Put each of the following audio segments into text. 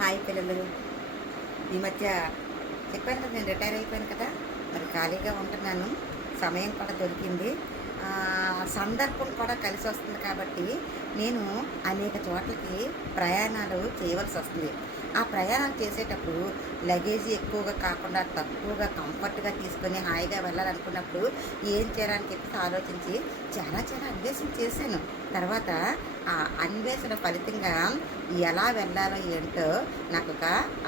Hi పిల్లలు. ఈ మధ్య చెప్పాను కదా నేను రిటైర్ అయిపోయాను కదా మరి ఖాళీగా ఉంటున్నాను. సమయం కూడా దొరికింది. సందర్భం కూడా కలిసి వస్తుంది కాబట్టి నేను అనేక చోట్లకి ప్రయాణాలు చేయవలసి వస్తుంది. ఆ ప్రయాణాలు చేసేటప్పుడు లగేజీ ఎక్కువగా కాకుండా తక్కువగా కంఫర్ట్గా తీసుకొని హాయిగా వెళ్ళాలనుకున్నప్పుడు ఏం చేయాలని చెప్పి ఆలోచించి చాలా చాలా అన్వేషణ చేశాను. తర్వాత ఆ అన్వేషణ ఫలితంగా ఎలా వెళ్ళాలో ఏంటో నాకు ఒక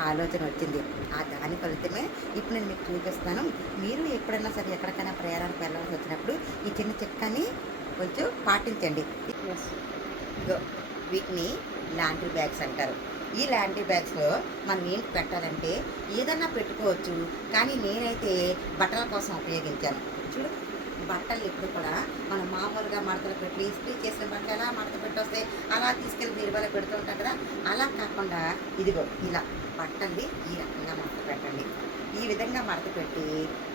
ఆలోచన వచ్చింది. ఆ దాని ఫలితమే ఇప్పుడు నేను మీకు చూపిస్తాను మీరు ఎప్పుడైనా సరే ఎక్కడికైనా ప్రయాణానికి వెళ్ళాల్సి వచ్చినప్పుడు ఈ చిన్న చిట్కాని కొంచెం పాటించండి. వీటిని లాండ్రీ బ్యాగ్స్ అంటారు. ఈ ల్యాండీ బ్యాగ్స్లో మనం ఏంటి పెట్టాలంటే ఏదన్నా పెట్టుకోవచ్చు. కానీ నేనైతే బట్టల కోసం ఉపయోగించాను. చూడు బట్టలు ఎప్పుడు కూడా మనం మామూలుగా మడతలు పెట్టి ఇస్త్రీ చేసిన బట్టలు ఎలా మడత పెట్టి వస్తే అలా తీసుకెళ్ళి బీరువాలో పెడుతూ ఉంటాం కదా. అలా కాకుండా ఇదిగో ఇలా. బట్టల్ని ఈ రకంగా మడత పెట్టండి. ఈ విధంగా మడత పెట్టి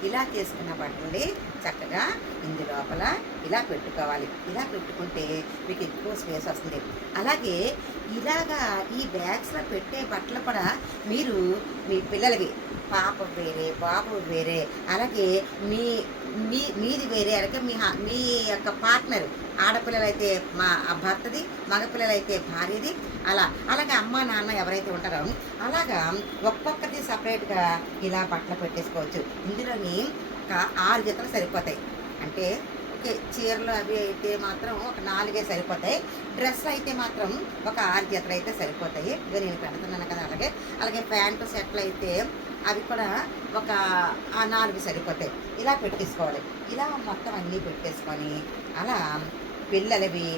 ఇలా చేసుకున్న బట్టల్ని చక్కగా ఇందు లోపల ఇలా పెట్టుకోవాలి. ఇలా పెట్టుకుంటే మీకు ఎక్కువ స్పేస్ వస్తుంది. అలాగే ఇలాగా ఈ బ్యాగ్స్లో పెట్టే బట్టలు కూడా మీరు మీ పిల్లలకి పాప వేరే బాబు వేరే. అలాగే మీ మీ మీది వేరే అలాగే మీ మీ యొక్క పార్ట్నర్. ఆడపిల్లలైతే మా భర్తది మగపిల్లలైతే భార్యది అలా. అలాగే అమ్మ నాన్న ఎవరైతే ఉంటారో అలాగా ఒక్కొక్కటి సపరేట్గా ఇలా బట్టలు పెట్టేసుకోవచ్చు. ఇందులోని ఒక ఆరు జతలు సరిపోతాయి. అంటే ఓకే చీరలు అవి అయితే మాత్రం ఒక నాలుగే సరిపోతాయి. డ్రెస్సులు అయితే మాత్రం ఒక ఆరు జతలు అయితే సరిపోతాయి. ఇక నేను పెడుతున్నాను కదా అలాగే. అలాగే ప్యాంటు సెట్లు అయితే అవి కూడా ఒక నాలుగు సరిపోతాయి. ఇలా పెట్టేసుకోవాలి. ఇలా మొత్తం అన్నీ పెట్టేసుకొని అలా పిల్లలవి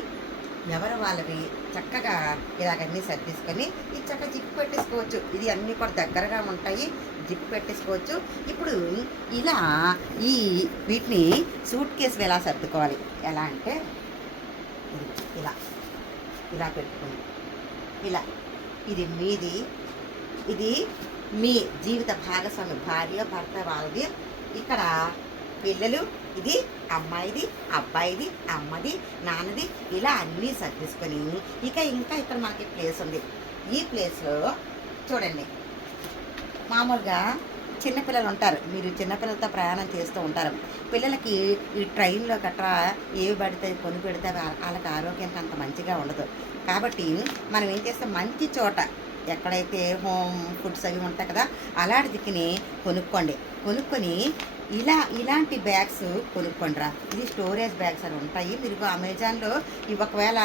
ఎవరు వాళ్ళవి చక్కగా ఇలాగన్నీ సర్దేసుకొని ఈ చక్కగా జిప్ పెట్టేసుకోవచ్చు. ఇది అన్నీ కూడా దగ్గరగా ఉంటాయి. జిప్ పెట్టేసుకోవచ్చు. ఇప్పుడు ఇలా ఈ వీటిని సూట్ కేసులు ఎలా సర్దుకోవాలి? ఎలా అంటే ఇలా ఇలా పెట్టుకుని ఇలా. ఇది మీది ఇది మీ జీవిత భాగస్వామి భార్య భర్త వాళ్ళది. ఇక్కడ పిల్లలు ఇది అమ్మాయిది అబ్బాయిది అమ్మది నాన్నది ఇలా అన్నీ సర్దిసుకొని ఇక ఇంకా ఇక్కడ మనకి ప్లేస్ ఉంది. ఈ ప్లేస్లో చూడండి. మామూలుగా చిన్నపిల్లలు ఉంటారు. మీరు చిన్నపిల్లలతో ప్రయాణం చేస్తూ ఉంటారు. పిల్లలకి ఈ ట్రైన్లో గట్రా ఏవి పడితే కొని పెడితే వాళ్ళకి ఆరోగ్యానికి అంత మంచిగా ఉండదు. కాబట్టి మనం ఏం చేస్తాం? మంచి చోట ఎక్కడైతే హోమ్ ఫుడ్స్ అవి ఉంటాయి కదా అలాంటి దిక్కుని కొనుక్కోండి. కొనుక్కొని ఇలా ఇలాంటి బ్యాగ్స్ కొనుక్కోండిరా. ఇది స్టోరేజ్ బ్యాగ్స్ అని ఉంటాయి. మీరు అమెజాన్లో ఇవి ఒకవేళ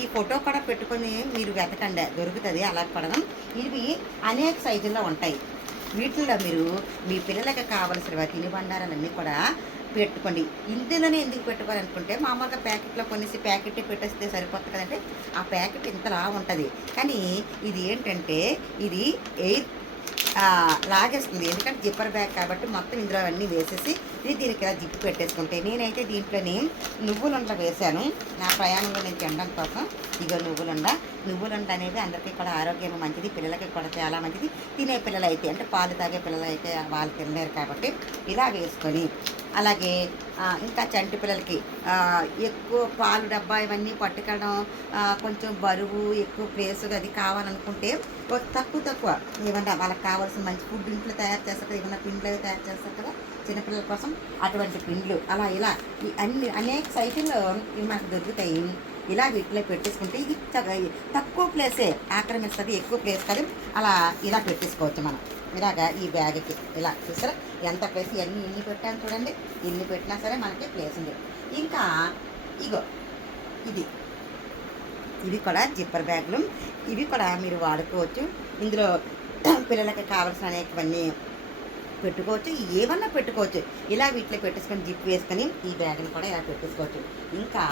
ఈ ఫోటో కూడా పెట్టుకొని మీరు వెతకండి. దొరుకుతుంది అలా కూడా ఇవి అనేక సైజుల్లో ఉంటాయి. వీటిల్లో మీరు మీ పిల్లలకి కావలసిన తిని బండారాలన్నీ కూడా పెట్టుకోండి. ఇందులోనే ఎందుకు పెట్టుకోవాలనుకుంటే మామూలుగా ప్యాకెట్లో కొనేసి ప్యాకెట్ పెట్టేస్తే సరిపోతుంది కదంటే ఆ ప్యాకెట్ ఇంతలా ఉంటుంది. కానీ ఇది ఏంటంటే ఇది ఎయిర్ లాగేస్తుంది. ఎందుకంటే జిప్పర్ బ్యాగ్ కాబట్టి మొత్తం ఇందులో అన్నీ వేసేసి ఇది దీనికి ఇలా జిప్పు పెట్టేసుకుంటే నేనైతే దీంట్లోని నువ్వులుండ వేశాను. నా ప్రయాణంలో నేను తినడం కోసం. ఇగో నువ్వులుండ. నువ్వులుండ అనేది అందరికీ కూడా ఆరోగ్యం మంచిది. పిల్లలకి కూడా చాలా మంచిది. తినే పిల్లలు అయితే అంటే పాలు తాగే పిల్లలు అయితే వాళ్ళు తినలేరు కాబట్టి ఇలా వేసుకొని అలాగే ఇంకా చంటి పిల్లలకి ఎక్కువ పాలు డబ్బా ఇవన్నీ పట్టుకోవడం కొంచెం బరువు ఎక్కువ ప్లేస్ అది కావాలనుకుంటే తక్కువ తక్కువ ఏమన్నా వాళ్ళకి కావాల్సిన మంచి ఫుడ్ ఇంట్లో తయారు చేస్తారు ఏమన్నా పిండ్లు అవి తయారు చేస్తారు కదా చిన్నపిల్లల కోసం అటువంటి పిండ్లు. అలా ఇలా ఈ అన్ని అనేక సైకిల్లో ఇవి మనకు దొరుకుతాయి. ఇలా వీటిలో పెట్టేసుకుంటే ఇది తక్కువ ప్లేసే ఆక్రమిస్తుంది ఎక్కువ ప్లేస్ కాదు. అలా ఇలా పెట్టేసుకోవచ్చు మనం. ఇలాగా ఈ బ్యాగ్కి ఇలా చూసారా ఎంత ప్లేస్ ఇవన్నీ ఇన్ని పెట్టాను చూడండి. ఇన్ని పెట్టినా సరే మనకి ప్లేస్ ఉంది. ఇంకా ఇగో ఇది. ఇవి కూడా జిప్పర్ బ్యాగులు ఇవి కూడా మీరు వాడుకోవచ్చు. ఇందులో పిల్లలకి కావాల్సిన అనేకవన్నీ పెట్టుకోవచ్చు ఏమన్నా పెట్టుకోవచ్చు. ఇలా వీటిలో పెట్టేసుకొని జిప్ వేసుకొని ఈ బ్యాగ్ని కూడా ఇలా పెట్టేసుకోవచ్చు. ఇంకా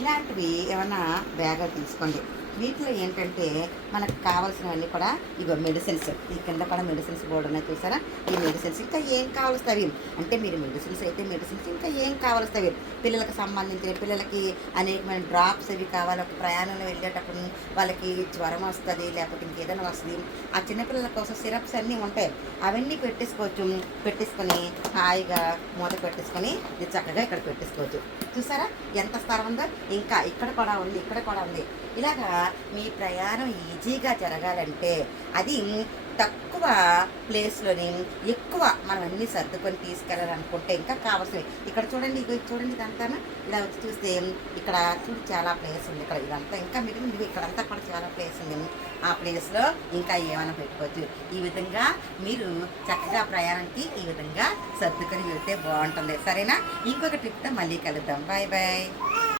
ఇలాంటివి ఏమన్నా బ్యాగ్ తీసుకోండి. వీటిలో ఏంటంటే మనకు కావాల్సినవన్నీ కూడా ఇగో మెడిసిన్స్ ఈ కింద కూడా మెడిసిన్స్ బోర్డు ఉన్నాయి చూసారా? ఈ మెడిసిన్స్ ఇంకా ఏం కావాల్సినవి అంటే మీరు మెడిసిన్స్ అయితే మెడిసిన్స్ ఇంకా ఏం కావాల్సినవి పిల్లలకు సంబంధించిన పిల్లలకి అనేకమైన డ్రాప్స్ అవి కావాలి. ఒక ప్రయాణంలో వెళ్ళేటప్పుడు వాళ్ళకి జ్వరం వస్తుంది లేకపోతే ఇంకేదైనా వస్తుంది. ఆ చిన్నపిల్లల కోసం సిరప్స్ అన్నీ ఉంటాయి. అవన్నీ పెట్టేసుకోవచ్చు. పెట్టేసుకొని హాయిగా మూత పెట్టేసుకొని ఇది చక్కగా ఇక్కడ పెట్టేసుకోవచ్చు. చూసారా? ఎంత స్థలం ఉందో? ఇంకా ఇక్కడ కూడా ఉంది ఇక్కడ కూడా ఉంది. ఇలాగా మీ ప్రయాణం ఈజీగా జరగాలంటే అది తక్కువ ప్లేస్లోని ఎక్కువ మనం అన్నీ సర్దుకొని తీసుకెళ్ళాలనుకుంటే ఇంకా కావాల్సినవి. ఇక్కడ చూడండి ఇది చూడండి ఇదంతా ఇలా వచ్చి చూస్తే ఇక్కడ చూడు చాలా ప్లేస్ ఉంది. ఇక్కడ ఇదంతా ఇంకా మిగిలింది. ఇక్కడంతా కూడా చాలా ప్లేస్ ఉంది. ఆ ప్లేస్లో ఇంకా ఏమైనా పెట్టుకోవచ్చు. ఈ విధంగా మీరు చక్కగా ప్రయాణానికి ఈ విధంగా సర్దుకొని వెళ్తే బాగుంటుంది. సరేనా? ఇంకొక ట్రిప్తో మళ్ళీ కలుద్దాం. Bye bye.